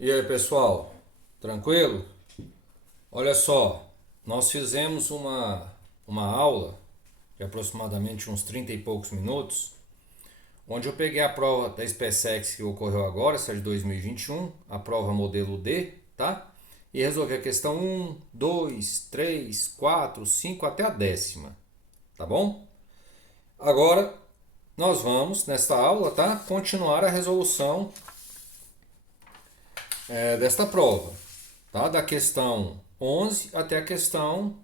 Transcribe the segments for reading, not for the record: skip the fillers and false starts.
E aí, pessoal, tranquilo? Olha só, nós fizemos uma aula de aproximadamente uns 30 e poucos minutos, onde eu peguei a prova da SpaceX que ocorreu agora, essa de 2021, a prova modelo D, tá? E resolvi a questão 1, 2, 3, 4, 5 até a décima, tá bom? Agora nós vamos, nesta aula, tá? Continuar a resolução desta prova, tá? Da questão 11 até a questão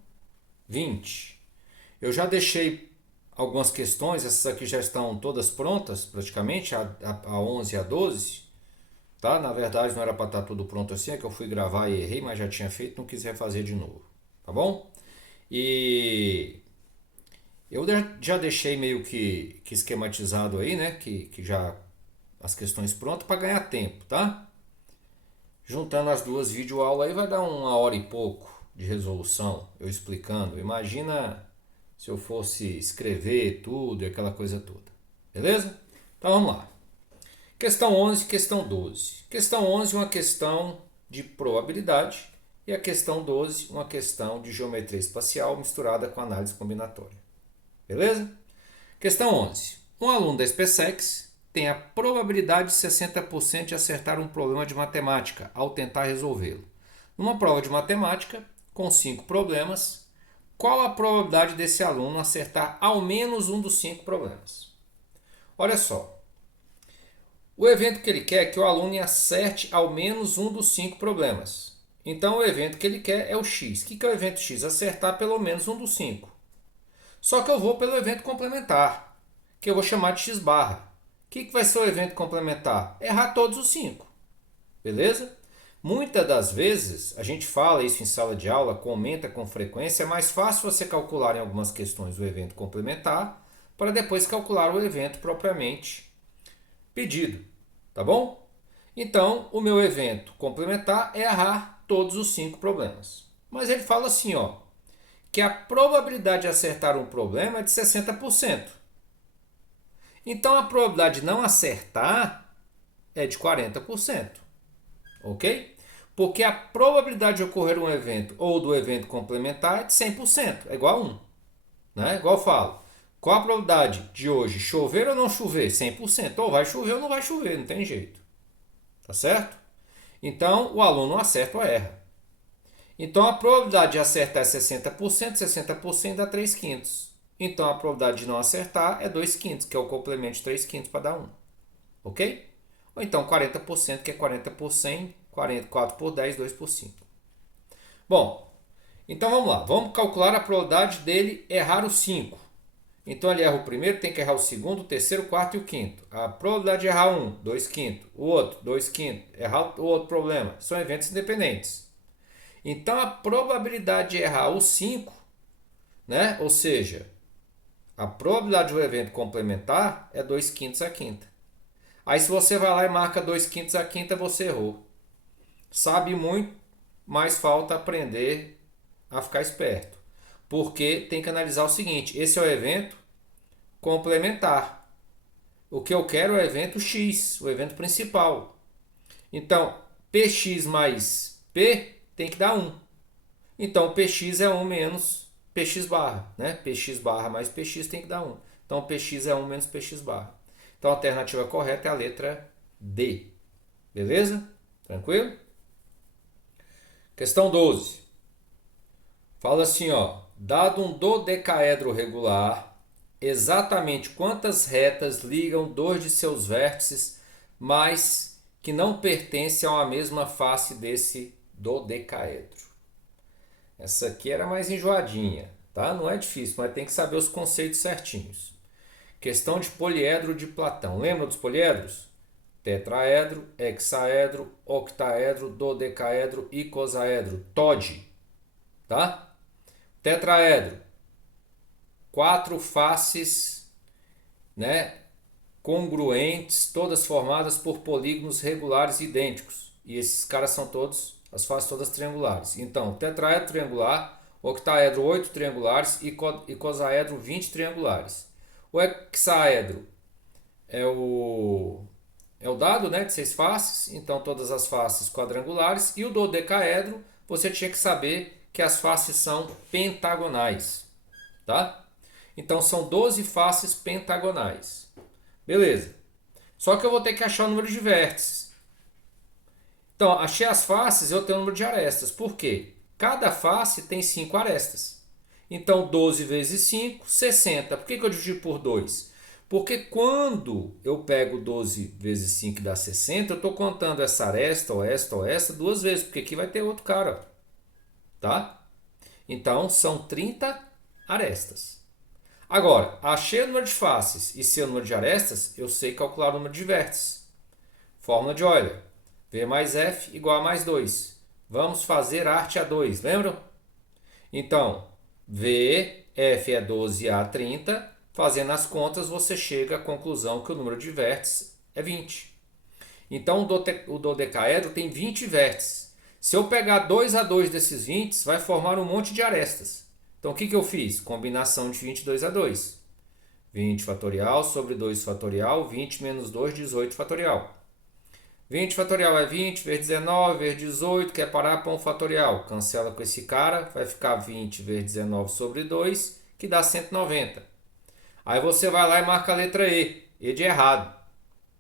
20. Eu já deixei algumas questões, essas aqui já estão todas prontas, praticamente, a 11 e a 12, tá? Na verdade não era para estar tudo pronto assim, é que eu fui gravar e errei, mas já tinha feito, não quis refazer de novo, tá bom? E eu já deixei meio que esquematizado aí, né? Que já as questões prontas para ganhar tempo, tá? Juntando as duas videoaulas aí vai dar 1 hora e pouco de resolução, eu explicando. Imagina se eu fosse escrever tudo e aquela coisa toda. Beleza? Então vamos lá. Questão 11, questão 12. Questão 11, uma questão de probabilidade. E a questão 12, uma questão de geometria espacial misturada com análise combinatória. Beleza? Questão 11. Um aluno da SpaceX tem a probabilidade de 60% de acertar um problema de matemática ao tentar resolvê-lo. Numa prova de matemática, com 5 problemas, qual a probabilidade desse aluno acertar ao menos um dos 5 problemas? Olha só, o evento que ele quer é que o aluno acerte ao menos um dos 5 problemas. Então, o evento que ele quer é o x. O que é o evento x? Acertar pelo menos um dos 5. Só que eu vou pelo evento complementar, que eu vou chamar de x barra. O que vai ser o evento complementar? Errar todos os 5. Beleza? Muitas das vezes, a gente fala isso em sala de aula, comenta com frequência, é mais fácil você calcular em algumas questões o evento complementar para depois calcular o evento propriamente pedido, tá bom? Então, o meu evento complementar é errar todos os 5 problemas. Mas ele fala assim, ó, que a probabilidade de acertar um problema é de 60%. Então, a probabilidade de não acertar é de 40%. Ok? Porque a probabilidade de ocorrer um evento ou do evento complementar é de 100%, é igual a 1. Né? Igual eu falo, qual a probabilidade de hoje chover ou não chover? 100%. Ou vai chover ou não vai chover, não tem jeito. Tá certo? Então, o aluno acerta ou erra. Então, a probabilidade de acertar é 60%, 60% dá 3 quintos. Então, a probabilidade de não acertar é 2 quintos, que é o complemento de 3 quintos para dar 1. Ok? Ou então 40%, que é 40 por 100, 4 por 10, 2 por 5. Bom, então vamos lá. Vamos calcular a probabilidade dele errar os 5. Então ele erra o primeiro, tem que errar o segundo, o terceiro, o quarto e o quinto. A probabilidade de errar um, 2 quintos. O outro, 2 quintos. Errar o outro problema. São eventos independentes. Então a probabilidade de errar os 5, né? Ou seja, a probabilidade do evento complementar é 2 quintos a quinta. Aí se você vai lá e marca 2 quintos a quinta, você errou. Sabe muito, mas falta aprender a ficar esperto. Porque tem que analisar o seguinte: esse é o evento complementar. O que eu quero é o evento X, o evento principal. Então, Px mais P tem que dar 1. Então, Px é 1 menos Px barra. Né? Px barra mais Px tem que dar 1. Então, Px é 1 menos Px barra. Então, a alternativa correta é a letra D. Beleza? Tranquilo? Questão 12. Fala assim, ó. Dado um dodecaedro regular, exatamente quantas retas ligam dois de seus vértices, mas que não pertencem a uma mesma face desse dodecaedro? Essa aqui era mais enjoadinha, tá? Não é difícil, mas tem que saber os conceitos certinhos. Questão de poliedro de Platão. Lembra dos poliedros? Tetraedro, hexaedro, octaedro, dodecaedro, icosaedro, TOD, tá? Tetraedro, quatro faces, né, congruentes, todas formadas por polígonos regulares idênticos. E esses caras são todos, as faces todas triangulares. Então, tetraedro triangular, octaedro 8 triangulares e icosaedro 20 triangulares. O hexaedro é é o dado, né, de 6 faces, então todas as faces quadrangulares. E o dodecaedro, você tinha que saber que as faces são pentagonais, tá? Então são 12 faces pentagonais. Beleza. Só que eu vou ter que achar o número de vértices. Então, achei as faces, eu tenho o número de arestas. Por quê? Cada face tem 5 arestas. Então, 12 vezes 5, 60. Por que eu dividi por 2? Porque quando eu pego 12 vezes 5 dá 60, eu estou contando essa aresta, ou esta duas vezes, porque aqui vai ter outro cara. Tá? Então, são 30 arestas. Agora, achei o número de faces e sei o número de arestas, eu sei calcular o número de vértices. Fórmula de Euler. V mais F igual a mais 2. Vamos fazer arte a 2, lembram? Então, V, F é 12A 30. Fazendo as contas, você chega à conclusão que o número de vértices é 20. Então, o dodecaedro tem 20 vértices. Se eu pegar 2 a 2 desses 20, vai formar um monte de arestas. Então, o que eu fiz? Combinação de 22 a 2. 20 fatorial sobre 2 fatorial, 20 menos 2, 18 fatorial. 20 fatorial é 20, vezes 19, vezes 18, quer parar para um fatorial. Cancela com esse cara, vai ficar 20 vezes 19 sobre 2, que dá 190. Aí você vai lá e marca a letra E de errado,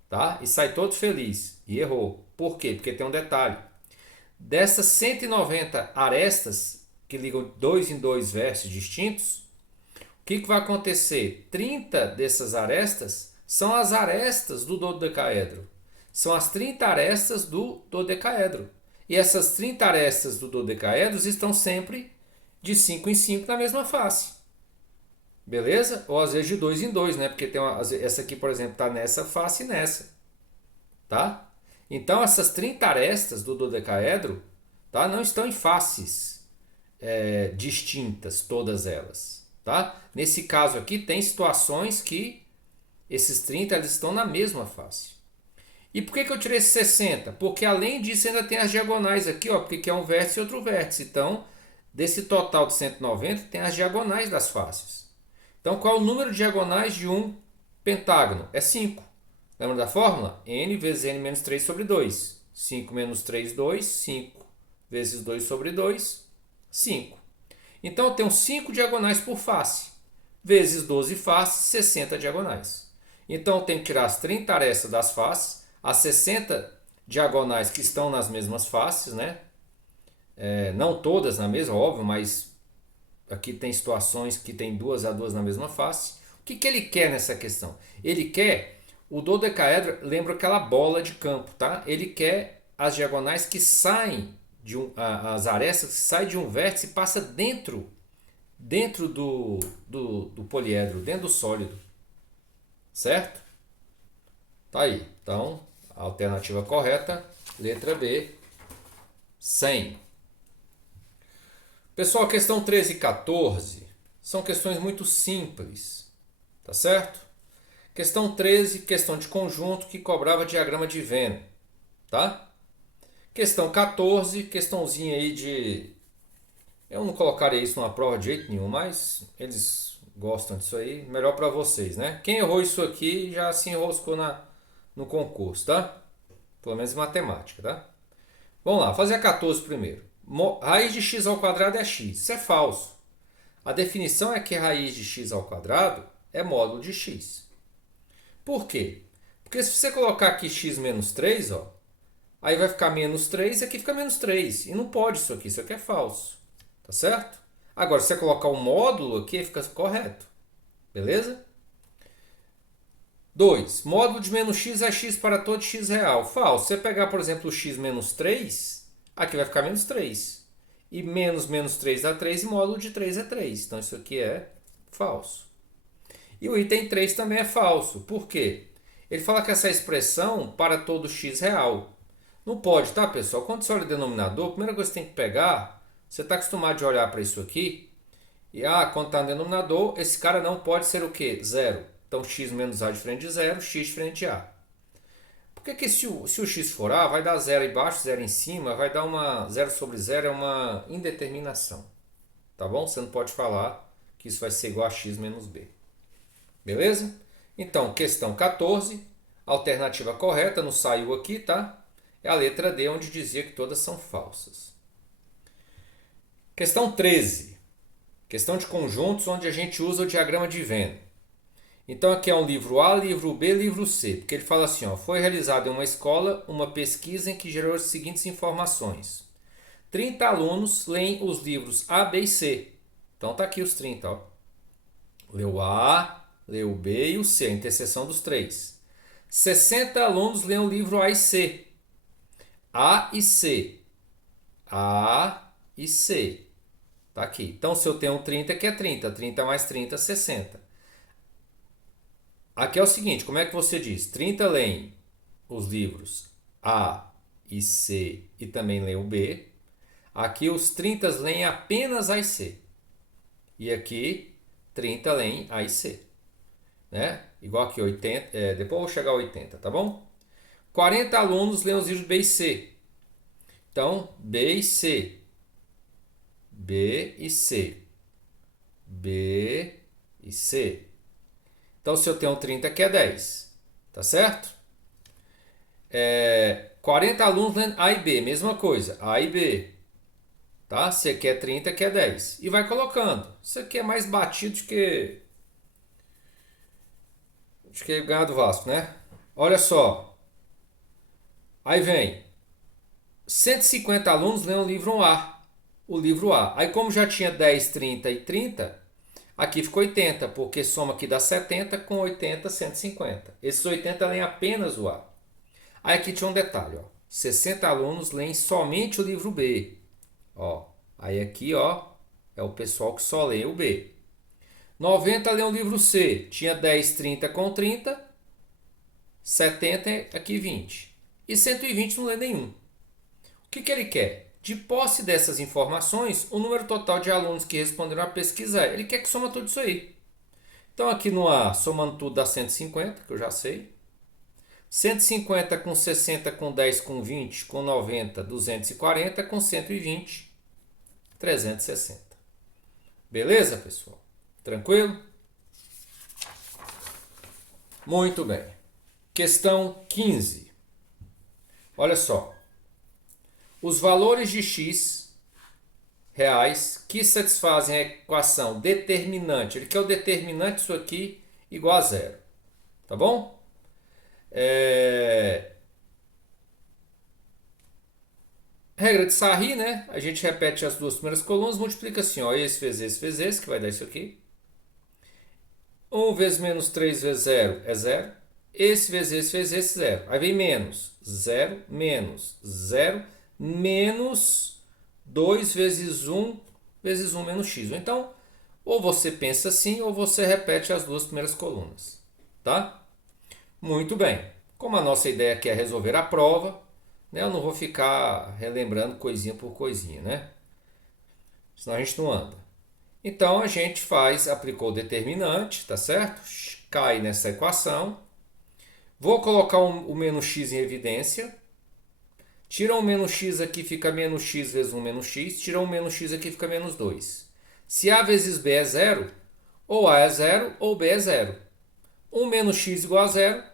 tá? E sai todo feliz. E errou. Por quê? Porque tem um detalhe. Dessas 190 arestas, que ligam dois em dois vértices distintos, o que vai acontecer? 30 dessas arestas são as arestas do dodecaedro. São as 30 arestas do dodecaedro. E essas 30 arestas do dodecaedro estão sempre de 5 em 5 na mesma face. Beleza? Ou às vezes de 2 em 2, né? Porque tem essa aqui, por exemplo, está nessa face e nessa. Tá? Então, essas 30 arestas do dodecaedro, tá? Não estão em faces distintas, todas elas. Tá? Nesse caso aqui, tem situações que esses 30 eles estão na mesma face. E por que eu tirei esse 60? Porque além disso ainda tem as diagonais aqui, ó, porque aqui é um vértice e outro vértice. Então, desse total de 190, tem as diagonais das faces. Então, qual é o número de diagonais de um pentágono? É 5. Lembra da fórmula? N vezes N menos 3 sobre 2. 5 menos 3, 2. 5 vezes 2 sobre 2, 5. Então, eu tenho 5 diagonais por face. Vezes 12 faces, 60 diagonais. Então, eu tenho que tirar as 30 arestas das faces, as 60 diagonais que estão nas mesmas faces, né? Não todas na mesma, óbvio, mas aqui tem situações que tem 2 a 2 na mesma face. O que ele quer nessa questão? Ele quer, o dodecaedro lembra aquela bola de campo, tá? Ele quer as diagonais que saem, as arestas que saem de um vértice e passa dentro do poliedro, dentro do sólido. Certo? Tá aí. Então, a alternativa correta, letra B, 100. Pessoal, questão 13 e 14 são questões muito simples, tá certo? Questão 13, questão de conjunto que cobrava diagrama de Venn, tá? Questão 14, questãozinha aí de... Eu não colocaria isso numa prova de jeito nenhum, mas eles gostam disso aí, melhor para vocês, né? Quem errou isso aqui já se enroscou no concurso, tá? Pelo menos em matemática, tá? Vamos lá, fazer a 14 primeiro. Raiz de x ao quadrado é x. Isso é falso. A definição é que raiz de x ao quadrado é módulo de x. Por quê? Porque se você colocar aqui x menos 3, ó, aí vai ficar menos 3 e aqui fica menos 3. E não pode isso aqui é falso. Tá certo? Agora, se você colocar um módulo aqui, fica correto. Beleza? 2. Módulo de menos x é x para todo x real. Falso. Se você pegar, por exemplo, o x menos 3, aqui vai ficar menos 3. E menos 3 dá 3 e módulo de 3 é 3. Então, isso aqui é falso. E o item 3 também é falso. Por quê? Ele fala que essa expressão para todo x real. Não pode, tá, pessoal? Quando você olha o denominador, a primeira coisa que você tem que pegar, você está acostumado de olhar para isso aqui, e quando está no denominador, esse cara não pode ser o quê? Zero. Então, x menos a diferente de zero, x diferente de a. Por que se o x for a, vai dar zero embaixo, zero em cima, vai dar uma zero sobre zero, é uma indeterminação. Tá bom? Você não pode falar que isso vai ser igual a x menos b. Beleza? Então, questão 14. A alternativa correta, não saiu aqui, tá? É a letra D, onde dizia que todas são falsas. Questão 13. Questão de conjuntos, onde a gente usa o diagrama de Venn. Então aqui é um livro A, livro B, livro C. Porque ele fala assim, ó, foi realizada em uma escola uma pesquisa em que gerou as seguintes informações. 30 alunos leem os livros A, B e C. Então tá aqui os 30, ó. Leu A, leu o B e o C, a interseção dos três. 60 alunos leem o livro A e C. A e C. A e C. Tá aqui. Então, se eu tenho um 30, que é 30. 30 mais 30, 60. Aqui é o seguinte, como é que você diz? 30 leem os livros A e C e também leem o B. Aqui os 30 leem apenas A e C. E aqui 30 leem A e C. Né? Igual aqui 80, depois eu vou chegar a 80, tá bom? 40 alunos leem os livros B e C. Então, B e C. B e C. B e C. Então, se eu tenho 30, que é 10. Tá certo? 40 alunos lendo A e B, mesma coisa. A e B. Tá? Se aqui é 30, que é 10. E vai colocando. Isso aqui é mais batido que ganhar do Vasco, né? Olha só. Aí vem. 150 alunos leem o livro A. O livro A. Aí como já tinha 10, 30 e 30, aqui ficou 80, porque soma aqui dá 70 com 80, 150. Esses 80 leem apenas o A. Aí aqui tinha um detalhe, ó. 60 alunos leem somente o livro B. Ó. Aí aqui, ó, é o pessoal que só lê o B. 90 leem o livro C. Tinha 10, 30 com 30. 70 aqui 20. E 120 não lê nenhum. O que ele quer? De posse dessas informações, o número total de alunos que responderam à pesquisa é. Ele quer que soma tudo isso aí. Então aqui no A, somando tudo dá 150, que eu já sei. 150 com 60, com 10, com 20, com 90, 240, com 120, 360. Beleza, pessoal? Tranquilo? Muito bem. Questão 15. Olha só. Os valores de x reais que satisfazem a equação determinante. Ele quer o determinante disso aqui igual a zero. Tá bom? Regra de Sarri, né? A gente repete as duas primeiras colunas, multiplica assim, ó, esse vezes esse, que vai dar isso aqui. 1 vezes menos 3 vezes 0 é 0. Esse vezes esse, 0. Aí vem menos 0, menos 0, menos 2 vezes 1 vezes 1 menos x. Então, ou você pensa assim, ou você repete as duas primeiras colunas. Tá? Muito bem. Como a nossa ideia aqui é resolver a prova, né, eu não vou ficar relembrando coisinha por coisinha, né? Senão a gente não anda. Então a gente aplicou o determinante, tá certo? Cai nessa equação. Vou colocar o menos x em evidência. Tira o menos x aqui, fica menos x vezes 1 menos x. Tira o menos x aqui, fica menos 2. Se a vezes b é zero, ou a é zero ou b é zero. 1 menos x igual a zero,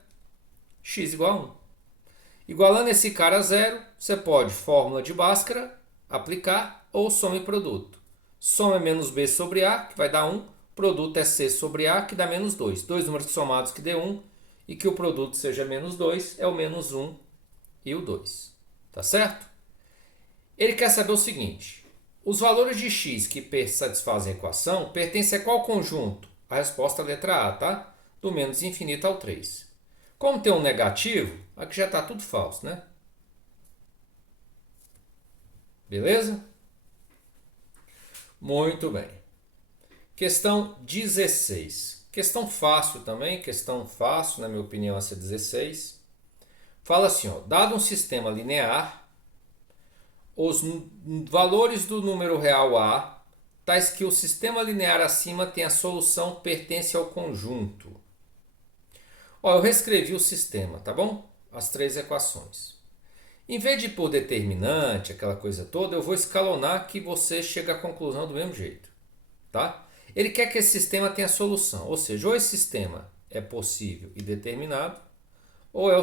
x igual a 1. Igualando esse cara a zero, você pode fórmula de Bhaskara, aplicar, ou soma e produto. Soma é menos b sobre a, que vai dar 1. Produto é c sobre a, que dá menos 2. Dois números somados que dê 1 e que o produto seja menos 2 é o menos 1 e o 2. Tá certo? Ele quer saber o seguinte. Os valores de x que satisfazem a equação pertencem a qual conjunto? A resposta é a letra A, tá? Do menos infinito ao 3. Como tem um negativo, aqui já está tudo falso, né? Beleza? Muito bem. Questão 16. Questão fácil também, questão fácil, na minha opinião, essa 16. Fala assim, ó, dado um sistema linear, os valores do número real A, tais que o sistema linear acima tem a solução pertence ao conjunto. Ó, eu reescrevi o sistema, tá bom? As três equações. Em vez de pôr determinante, aquela coisa toda, eu vou escalonar que você chega à conclusão do mesmo jeito. Tá? Ele quer que esse sistema tenha solução, ou seja, ou esse sistema é possível e determinado, ou é o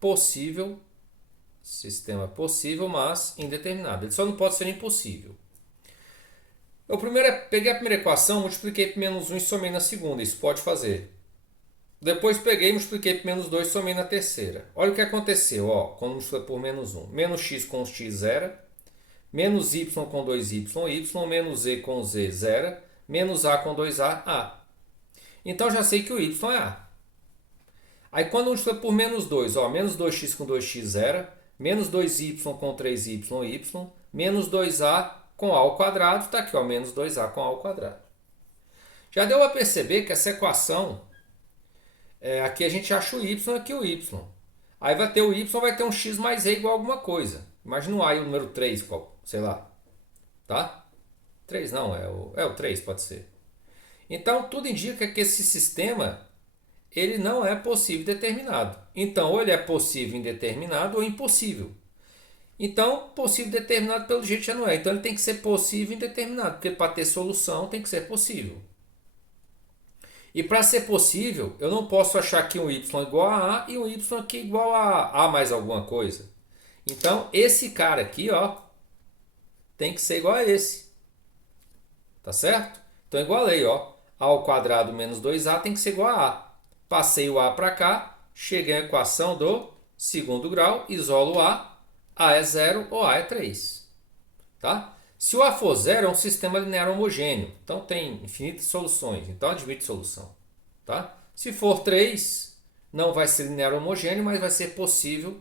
possível, sistema possível, mas indeterminado. Ele só não pode ser impossível. Eu primeiro peguei a primeira equação, multipliquei por menos 1 e somei na segunda. Isso pode fazer. Depois peguei, multipliquei por menos 2 e somei na terceira. Olha o que aconteceu, ó, quando multipliquei por menos 1. Menos x com x zero, menos y com 2y, y, menos z com z zero, menos a com 2a, a. Então já sei que o y é a. Aí quando multiplica por menos 2, ó, menos 2x com 2x zero, menos 2y com 3y, y, menos 2a com a ao quadrado, está aqui, ó, menos 2a com a ao quadrado. Já deu para perceber que essa equação, aqui a gente acha o y, aqui o y. Aí vai ter o y, vai ter um x mais e igual a alguma coisa. Imagina o a e o número 3, sei lá. Tá? 3 não, é o 3, pode ser. Então, tudo indica que esse sistema ele não é possível determinado. Então, ou ele é possível indeterminado ou impossível. Então, possível determinado pelo jeito já não é. Então, ele tem que ser possível indeterminado, porque para ter solução tem que ser possível. E para ser possível, eu não posso achar que um y igual a e um y aqui igual a mais alguma coisa. Então, esse cara aqui, ó, tem que ser igual a esse. Tá certo? Então, igualei, ó. A ao quadrado menos 2a tem que ser igual a a. Passei o a para cá, cheguei à equação do segundo grau, isolo a é 0 ou a é 3. Tá? Se o a for 0, é um sistema linear homogêneo. Então tem infinitas soluções. Então admite solução. Tá? Se for 3, não vai ser linear homogêneo, mas vai ser possível,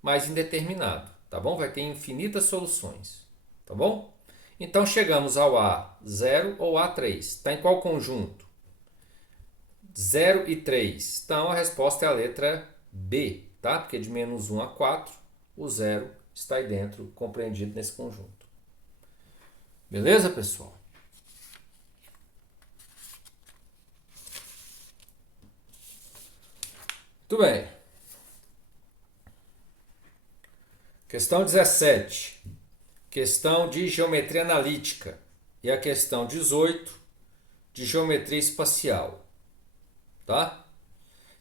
mas indeterminado. Tá bom? Vai ter infinitas soluções. Tá bom? Então chegamos ao a 0 ou a 3. Está em qual conjunto? 0 e 3. Então a resposta é a letra B, tá? Porque de menos 1 a 4, o 0 está aí dentro, compreendido nesse conjunto. Beleza, pessoal? Muito bem. Questão 17. Questão de geometria analítica. E a questão 18, de geometria espacial. Tá?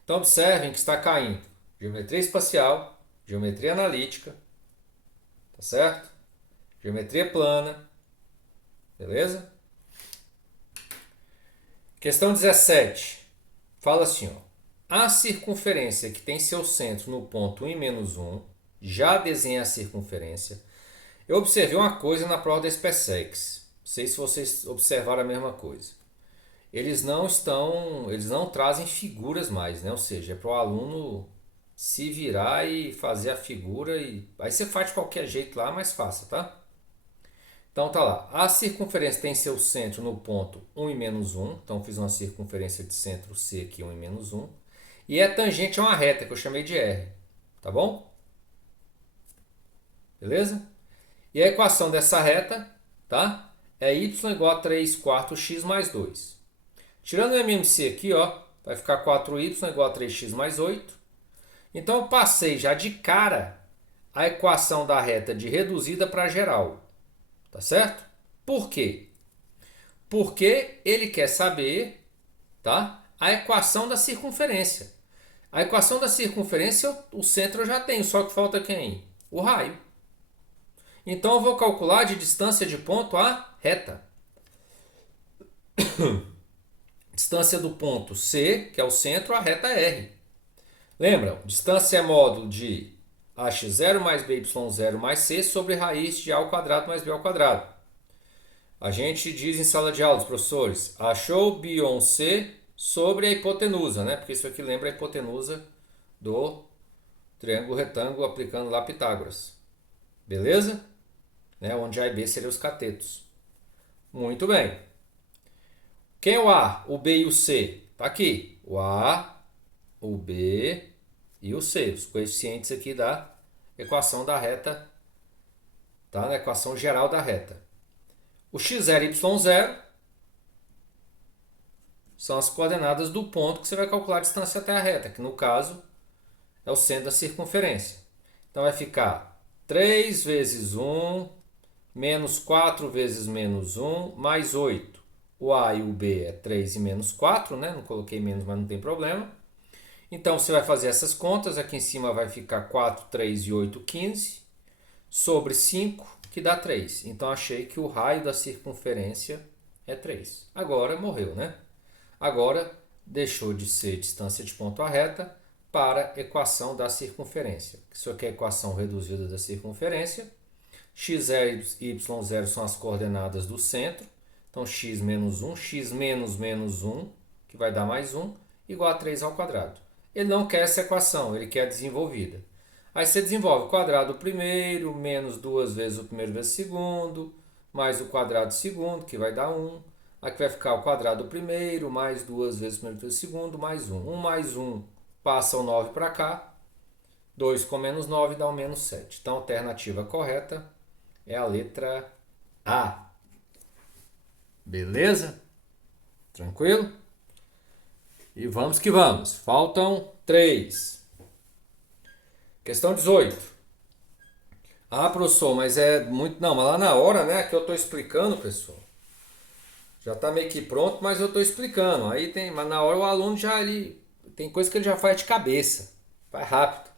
Então observem que está caindo geometria espacial, geometria analítica, tá certo? Geometria plana, beleza? Questão 17, fala assim, ó, a circunferência que tem seu centro no ponto 1 e menos 1, já desenha a circunferência. Eu observei uma coisa na prova da SpaceX, não sei se vocês observaram a mesma coisa. Eles não trazem figuras mais, né? Ou seja, é para o aluno se virar e fazer a figura e aí você faz de qualquer jeito lá, mas faça, tá? Então tá lá. A circunferência tem seu centro no ponto 1 e menos 1. Então fiz uma circunferência de centro C aqui, 1 e menos 1. E é tangente a uma reta que eu chamei de R, tá bom? Beleza? E a equação dessa reta, tá? É y igual a 3 quartos x mais 2. Tirando o MMC aqui, ó, vai ficar 4y igual a 3x mais 8. Então eu passei já de cara a equação da reta de reduzida para geral. Tá certo? Por quê? Porque ele quer saber, tá, a equação da circunferência. A equação da circunferência, o centro eu já tenho, só que falta quem? O raio. Então eu vou calcular de distância de ponto a reta. Distância do ponto C, que é o centro, a reta R. Lembram? Distância é módulo de ax0 mais by0 mais c sobre raiz de a ao quadrado mais b ao quadrado. A gente diz em sala de aula, os professores, achou bion C sobre a hipotenusa, né? Porque isso aqui lembra a hipotenusa do triângulo retângulo aplicando lá Pitágoras. Beleza? Né? Onde A e B seriam os catetos. Muito bem. Quem é o A, o B e o C? Tá aqui. O A, o B e o C. Os coeficientes aqui da equação da reta. Tá? Na equação geral da reta. O x0 e y0 são as coordenadas do ponto que você vai calcular a distância até a reta, que no caso é o centro da circunferência. Então vai ficar 3 vezes 1 menos 4 vezes menos 1 mais 8. O A e o B é 3 e menos 4, né? Não coloquei menos, mas não tem problema. Então você vai fazer essas contas, aqui em cima vai ficar 4, 3 e 8, 15, sobre 5, que dá 3. Então achei que o raio da circunferência é 3. Agora morreu, né? Agora deixou de ser distância de ponto à reta para equação da circunferência. Isso aqui é a equação reduzida da circunferência. x0 e y0 são as coordenadas do centro. Então x menos 1, x menos menos 1, que vai dar mais 1, igual a 3 ao quadrado. Ele não quer essa equação, ele quer a desenvolvida. Aí você desenvolve o quadrado do primeiro, menos 2 vezes o primeiro vezes o segundo, mais o quadrado do segundo, que vai dar 1. Aqui vai ficar o quadrado do primeiro, mais 2 vezes o primeiro vezes o segundo, mais 1. 1 mais 1 passa o 9 para cá. 2 com menos 9 dá um menos 7. Então a alternativa correta é a letra A. Beleza? Tranquilo? E vamos que vamos. Faltam 3. Questão 18. Ah, professor, mas é muito... Não, mas lá na hora, né, que eu estou explicando, pessoal. Já está meio que pronto, mas eu estou explicando. Aí tem... Mas na hora o aluno já... Tem coisa que ele já faz de cabeça. Faz rápido.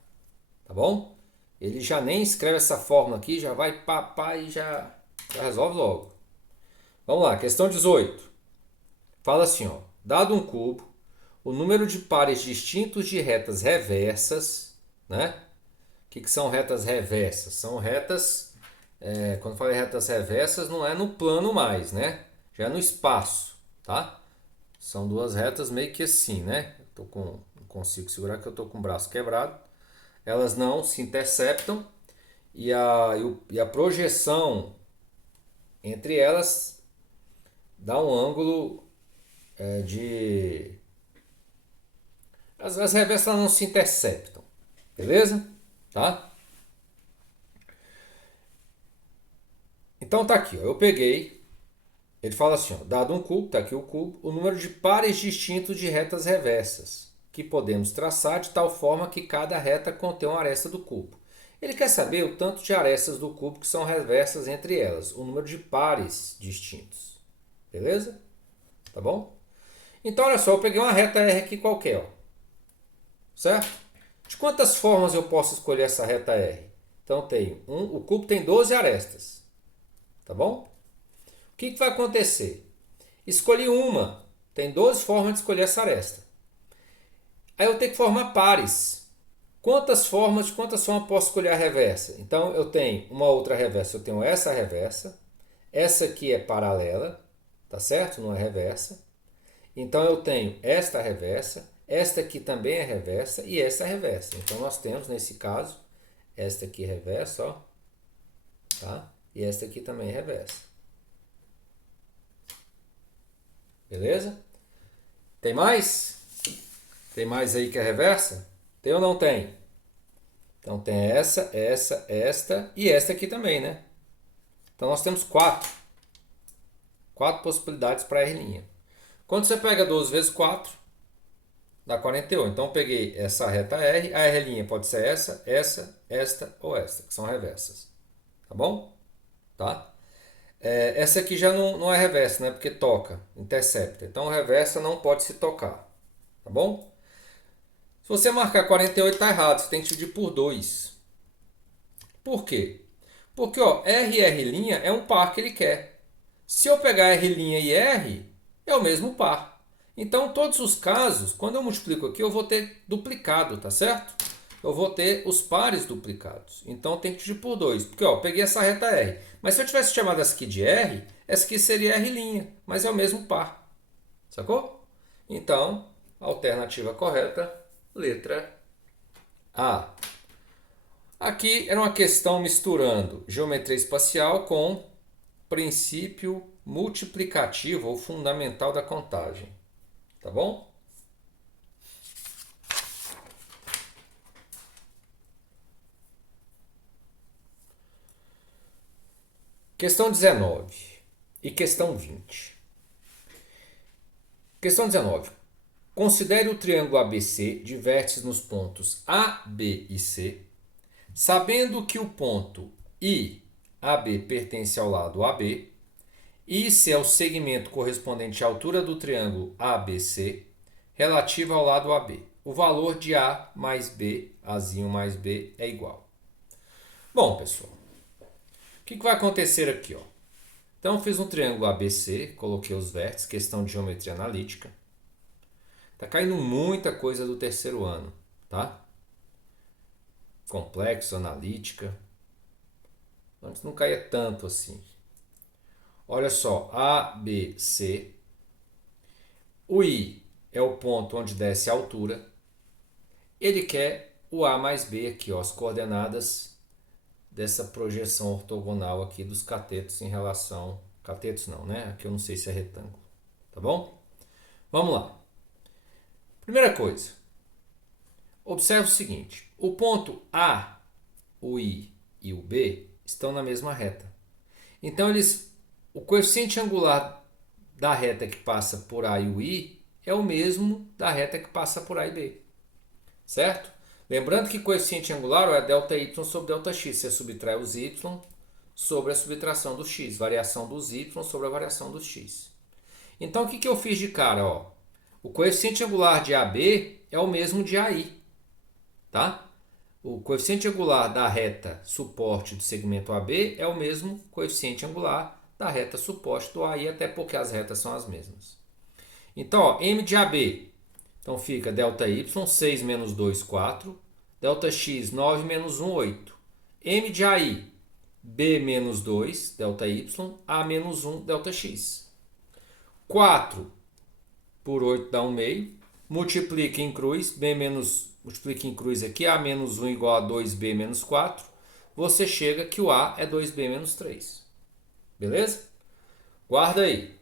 Tá bom? Ele já nem escreve essa fórmula aqui, já vai papá e já resolve logo. Vamos lá, questão 18. Fala assim, ó. Dado um cubo, o número de pares distintos de retas reversas, né? O que são retas reversas? São retas, quando falo em retas reversas, não é no plano mais, né? Já é no espaço, tá? São duas retas meio que assim, né? Não consigo segurar que eu estou com o braço quebrado. Elas não se interceptam e a projeção entre elas dá um ângulo de... As reversas não se interceptam, beleza? Tá? Então tá aqui, ó, eu peguei, ele fala assim, ó, dado um cubo, tá aqui o cubo, o número de pares distintos de retas reversas que podemos traçar de tal forma que cada reta contém uma aresta do cubo. Ele quer saber o tanto de arestas do cubo que são reversas entre elas, o número de pares distintos. Beleza? Tá bom? Então, olha só, eu peguei uma reta R aqui qualquer, ó. Certo? De quantas formas eu posso escolher essa reta R? Então, o cubo tem 12 arestas. Tá bom? O que vai acontecer? Escolhi uma. Tem 12 formas de escolher essa aresta. Aí eu tenho que formar pares. Quantas formas posso escolher a reversa? Então eu tenho uma outra reversa. Eu tenho essa reversa. Essa aqui é paralela. Tá certo? Não é reversa. Então eu tenho esta reversa. Esta aqui também é reversa. E essa é reversa. Então nós temos, nesse caso, esta aqui é reversa. Ó, tá? E esta aqui também é reversa. Beleza? Tem mais? Tem mais aí que é reversa? Tem ou não tem? Então tem essa, esta e esta aqui também, né? Então nós temos 4. 4 possibilidades para R'. Quando você pega 12 vezes 4, dá 48. Então eu peguei essa reta R, a R' pode ser essa, esta ou esta, que são reversas. Tá bom? Tá? Essa aqui já não é reversa, né? Porque toca, intercepta. Então reversa não pode se tocar. Tá bom? Se você marcar 48 está errado, você tem que dividir por 2. Por quê? Porque ó, R e R' é um par que ele quer. Se eu pegar R' e R, é o mesmo par. Então, em todos os casos, quando eu multiplico aqui, eu vou ter duplicado, tá certo? Eu vou ter os pares duplicados. Então, tem que dividir por 2. Porque ó, eu peguei essa reta R. Mas se eu tivesse chamado essa aqui de R, essa aqui seria R', mas é o mesmo par. Sacou? Então, a alternativa correta, letra A. Aqui era uma questão misturando geometria espacial com princípio multiplicativo ou fundamental da contagem. Tá bom? Questão 19 e questão 20. Questão 19. Considere o triângulo ABC de vértices nos pontos A, B e C, sabendo que o ponto IAB pertence ao lado AB, IC é o segmento correspondente à altura do triângulo ABC relativa ao lado AB. o valor de A mais B, Azinho mais B, é igual. Bom, pessoal, o que vai acontecer aqui? Ó? Então, eu fiz um triângulo ABC, coloquei os vértices, questão de geometria analítica. Tá caindo muita coisa do terceiro ano, tá? Complexo, analítica. Antes não caía tanto assim. Olha só, A, B, C. O I é o ponto onde desce a altura. Ele quer o A mais B aqui, ó, as coordenadas dessa projeção ortogonal aqui dos catetos em relação... Catetos não, né? Aqui eu não sei se é retângulo, tá bom? Vamos lá. Primeira coisa, observe o seguinte. O ponto A, o I e o B estão na mesma reta. Então, o coeficiente angular da reta que passa por A e o I é o mesmo da reta que passa por A e B. Certo? Lembrando que coeficiente angular é ΔY sobre ΔX. Você subtrai os Y sobre a subtração do X. Variação dos Y sobre a variação do X. Então, o que eu fiz de cara? Ó? O coeficiente angular de AB é o mesmo de AI. Tá? O coeficiente angular da reta suporte do segmento AB é o mesmo coeficiente angular da reta suporte do AI, até porque as retas são as mesmas. Então, ó, M de AB, então fica ΔY, 6 menos 2, 4. ΔX, 9 menos 1, 8. M de AI, B menos 2, ΔY, A menos 1, ΔX. 4 por 8 dá 1 meio. Multiplica em cruz, multiplica em cruz aqui, A menos 1 igual a 2B menos 4. Você chega que o A é 2B menos 3. Beleza? Guarda aí.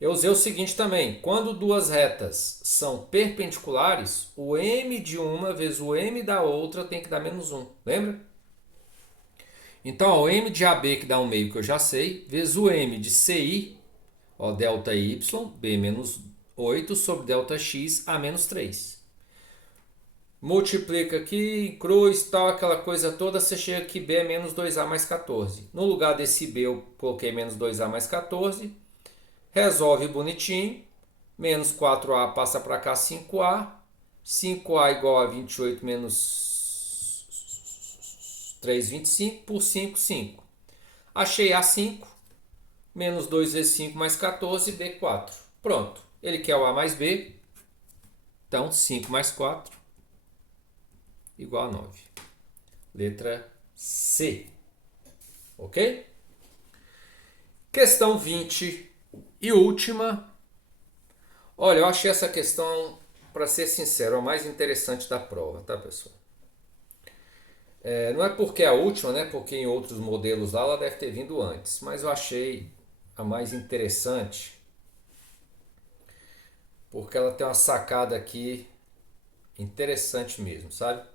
Eu usei o seguinte também. Quando duas retas são perpendiculares, o M de uma vezes o M da outra tem que dar menos 1. Lembra? Então, ó, o M de AB que dá 1 meio que eu já sei, vezes o M de CI, ó, ΔY, B menos 8 sobre ΔX, A menos 3. Multiplica aqui, cruz, tal, aquela coisa toda, você chega que B é menos 2A mais 14. No lugar desse B eu coloquei menos 2A mais 14. Resolve bonitinho. Menos 4A passa para cá, 5A. 5A igual a 28 menos 3, 25. Por 5, 5. Achei A 5. Menos 2 vezes 5 mais 14, B 4. Pronto. Ele quer o A mais B. Então, 5 mais 4 igual a 9. Letra C. Ok? Questão 20 e última. Olha, eu achei essa questão, para ser sincero, a mais interessante da prova, tá, pessoal? Não é porque é a última, né? Porque em outros modelos lá ela deve ter vindo antes. Mas eu achei a mais interessante porque ela tem uma sacada aqui interessante mesmo, sabe?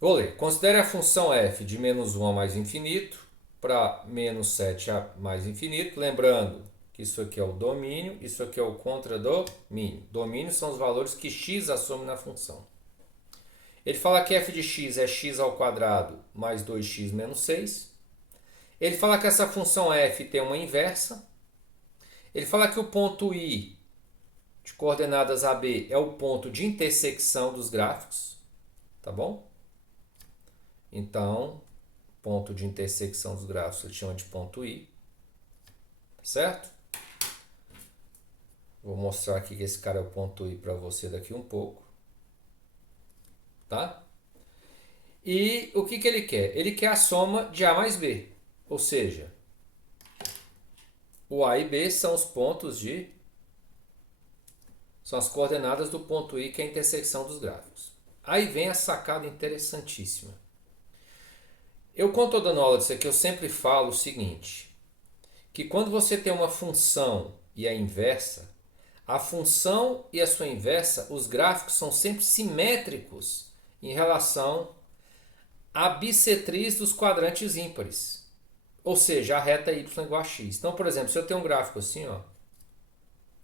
Vou ler. Considere a função f de menos 1 a mais infinito para menos 7 a mais infinito. Lembrando que isso aqui é o domínio, isso aqui é o contradomínio. Domínio são os valores que x assume na função. Ele fala que f de x é x ao quadrado mais 2x menos 6. Ele fala que essa função f tem uma inversa. Ele fala que o ponto I de coordenadas AB é o ponto de intersecção dos gráficos. Tá bom? Então, ponto de intersecção dos gráficos ele chama de ponto I. Certo? Vou mostrar aqui que esse cara é o ponto I para você daqui um pouco. Tá? E o que ele quer? Ele quer a soma de A mais B. Ou seja, o A e B são os pontos de... São as coordenadas do ponto I, que é a intersecção dos gráficos. Aí vem a sacada interessantíssima. Quando estou dando aula disso aqui, eu sempre falo o seguinte, que quando você tem uma função e a inversa, a função e a sua inversa, os gráficos são sempre simétricos em relação à bissetriz dos quadrantes ímpares. Ou seja, a reta y igual a x. Então, por exemplo, se eu tenho um gráfico assim, ó,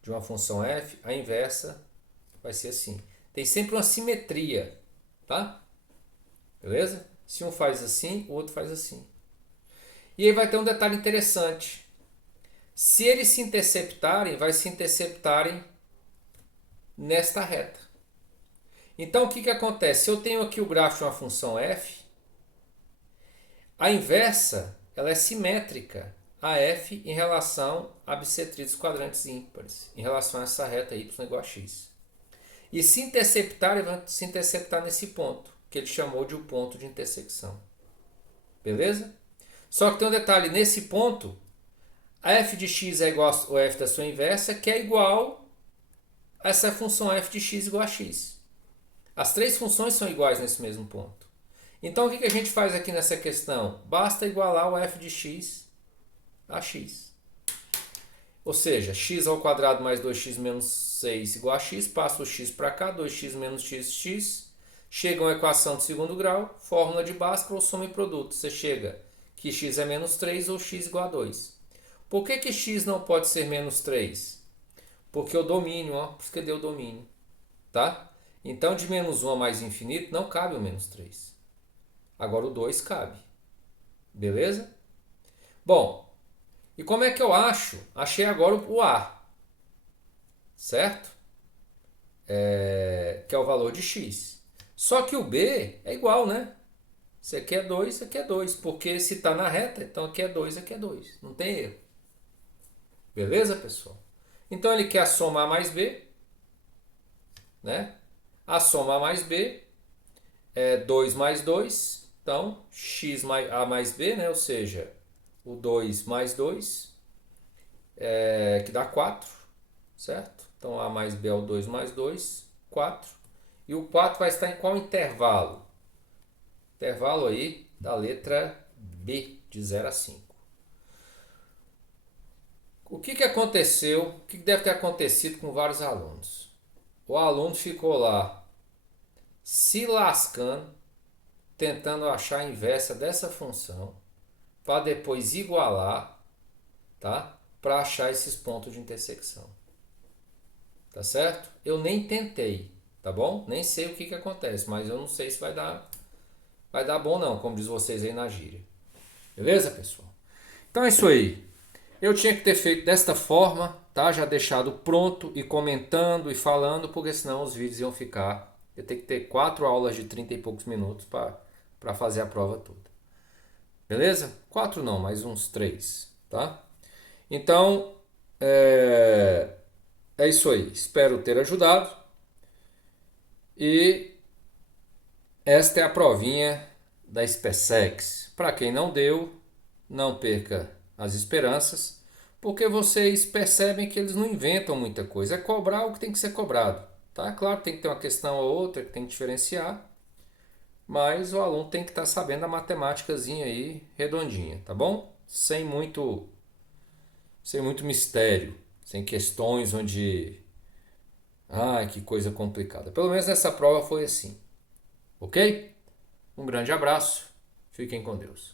de uma função f, a inversa vai ser assim. Tem sempre uma simetria, tá? Beleza? Se um faz assim, o outro faz assim. E aí vai ter um detalhe interessante. Se eles se interceptarem, vai se interceptarem nesta reta. Então o que acontece? Se eu tenho aqui o gráfico de uma função f, a inversa ela é simétrica a f em relação a bissetriz quadrantes ímpares, em relação a essa reta y igual a x. E se interceptar, ele vai se interceptar nesse ponto, que ele chamou de o ponto de intersecção. Beleza? Só que tem um detalhe, nesse ponto, a f de x é igual ao f da sua inversa, que é igual a essa função f de x igual a x. As três funções são iguais nesse mesmo ponto. Então, o que a gente faz aqui nessa questão? Basta igualar o f de x a x. Ou seja, x ao quadrado mais 2x menos 6 igual a x, passa o x para cá, 2x menos x, chega a uma equação de segundo grau, fórmula de Bhaskara ou soma e produto. Você chega que x é menos 3 ou x igual a 2. Por que x não pode ser menos 3? Porque o domínio, ó, por isso que deu domínio. Tá? Então, de menos 1 a mais infinito, não cabe o menos 3. Agora o 2 cabe. Beleza? Bom, e como é que eu acho? Achei agora o A. Certo? Que é o valor de x. Só que o B é igual, né? Isso aqui é 2, isso aqui é 2. Porque se está na reta, então aqui é 2, aqui é 2. Não tem erro. Beleza, pessoal? Então ele quer a soma A mais B. Né? A soma A mais B é 2 mais 2. Então, x mais A mais B, né? Ou seja, o 2 mais 2, que dá 4, certo? Então, A mais B é o 2 mais 2, 4. E o 4 vai estar em qual intervalo? Intervalo aí da letra B, de 0 a 5. O que aconteceu? O que deve ter acontecido com vários alunos? O aluno ficou lá se lascando, tentando achar a inversa dessa função, para depois igualar, tá? Para achar esses pontos de intersecção. Tá certo? Eu nem tentei, tá bom? Nem sei o que acontece, mas eu não sei se vai dar bom não, como diz vocês aí na gíria. Beleza, pessoal? Então é isso aí. Eu tinha que ter feito desta forma, tá? Já deixado pronto e comentando e falando, porque senão os vídeos iam ficar. Eu tenho que ter 4 aulas de 30 e poucos minutos para fazer a prova toda. Beleza? 4 não, mais uns 3, tá? Então, é isso aí. Espero ter ajudado. E esta é a provinha da SpaceX. Para quem não deu, não perca as esperanças, porque vocês percebem que eles não inventam muita coisa. É cobrar o que tem que ser cobrado. Tá? Claro, tem que ter uma questão ou outra que tem que diferenciar, mas o aluno tem que estar sabendo a matemáticazinha aí redondinha, tá bom? Sem muito mistério, sem questões onde que coisa complicada. Pelo menos nessa prova foi assim. Ok? Um grande abraço. Fiquem com Deus.